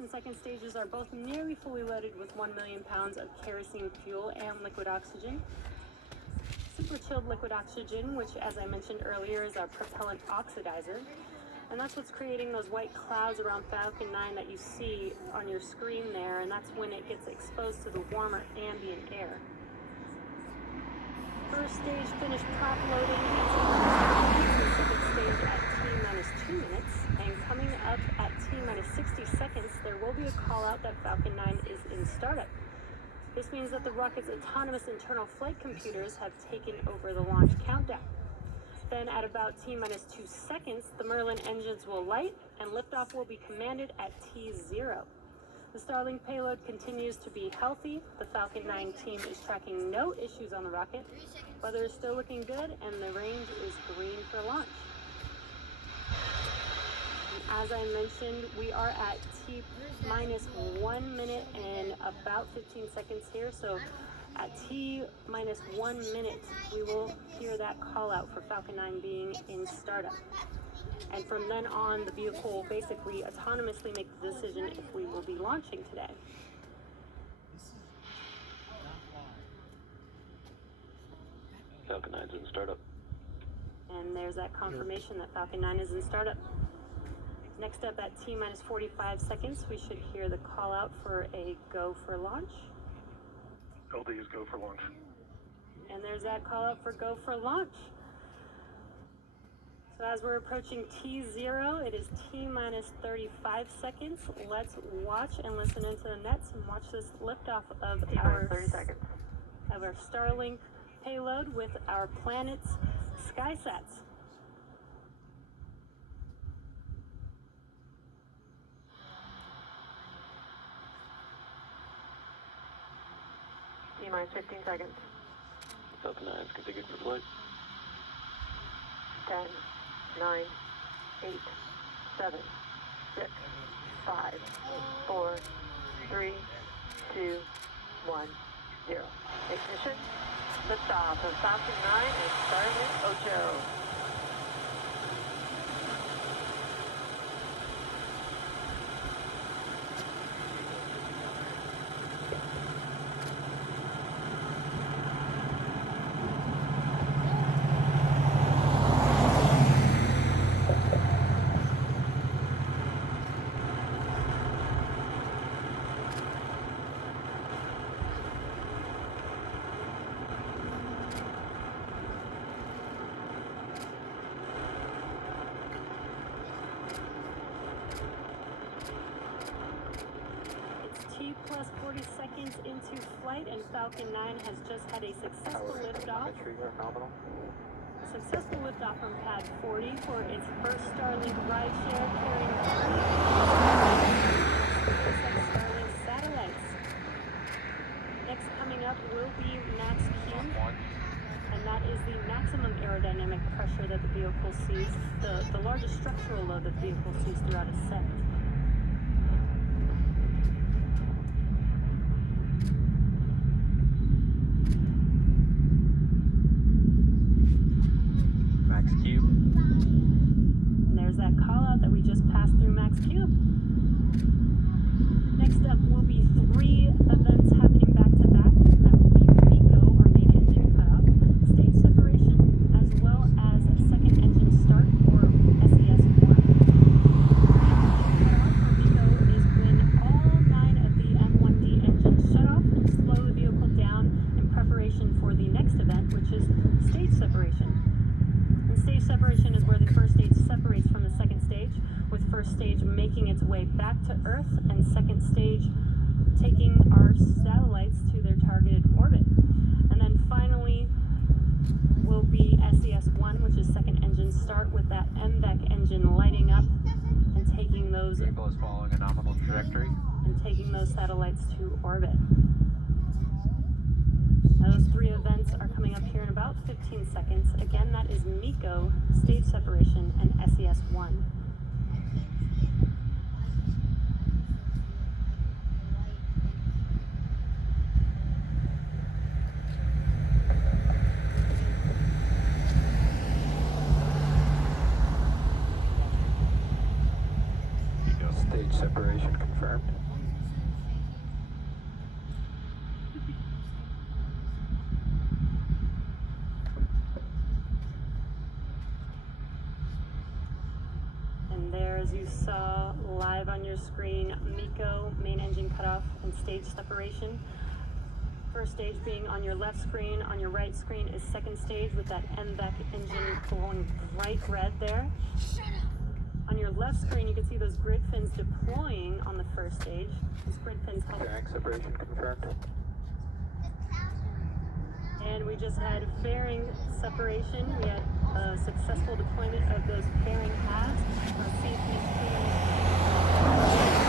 and second stages are both nearly fully loaded with 1 million pounds of kerosene fuel and liquid oxygen. Super chilled liquid oxygen, which, as I mentioned earlier, is our propellant oxidizer. And that's what's creating those white clouds around Falcon 9 that you see on your screen there, and that's when it gets exposed to the warmer ambient air. First stage finished prop loading at the second stage at T-minus 2 minutes, and coming up at T-minus 60 seconds, there will be a call out that Falcon 9 is in startup. This means that the rocket's autonomous internal flight computers have taken over the launch countdown. Then at about T-minus 2 seconds, the Merlin engines will light and liftoff will be commanded at T0. The Starlink payload continues to be healthy. The Falcon 9 team is tracking no issues on the rocket. Weather is still looking good and the range is green for launch. And as I mentioned, we are at T-minus 1 minute and about 15 seconds here. So at T-minus 1 minute, we will hear that call out for Falcon 9 being in startup. And from then on, the vehicle will basically autonomously make the decision if we will be launching today. Falcon 9 is in startup. And there's that confirmation that Falcon 9 is in startup. Next up at T-minus 45 seconds, we should hear the call out for a go for launch. LD is go for launch. And there's that call out for go for launch. So as we're approaching T0, it is T-minus 35 seconds. Let's watch and listen into the nets and watch this liftoff of our 30 seconds. Of our Starlink payload with our planet's SkySats. T-minus 15 seconds. Falcon 9 is configured for flight. 10, 9, 8, 7, 6, 5, 4, 3, 2, 1, 0. Ignition. Liftoff of Falcon 9 and Starlink Ocho. Plus 40 seconds into flight, and Falcon 9 has just had a successful liftoff. Successful liftoff from pad 40 for its first Starlink rideshare carrying SpaceX Starlink satellites. Next coming up will be max Q, and that is the maximum aerodynamic pressure that the vehicle sees, the largest structural load that the vehicle sees throughout ascent. And there's that call out that we just passed through Max Q. Next up will be 3 events happening back to back. That will be MECO, or main engine cutoff, stage separation, as well as second engine start, or SES1. Cutoff for MECO is when all 9 of the M1D engines shut off and slow the vehicle down in preparation for the next event, which is stage separation. Stage separation is where the first stage separates from the second stage, with first stage making its way back to Earth and second stage taking our satellites to their targeted orbit. And then finally will be SES1, which is second engine start, with that MVEC engine lighting up and taking those vehicle is following a nominal trajectory and taking those satellites to orbit. Now those 3 events are coming up here in about 15 seconds. Again, that is MECO, stage separation, and SES1. Stage separation confirmed. And there, as you saw live on your screen, MECO, main engine cutoff, and stage separation. First stage being on your left screen. On your right screen is second stage with that MVAC engine glowing bright red there. On your left screen, you can see those grid fins deploying on the first stage. These grid fins help. Fairing separation confirmed. And we just had fairing separation. We had a successful deployment of those fairing halves. Our safety screen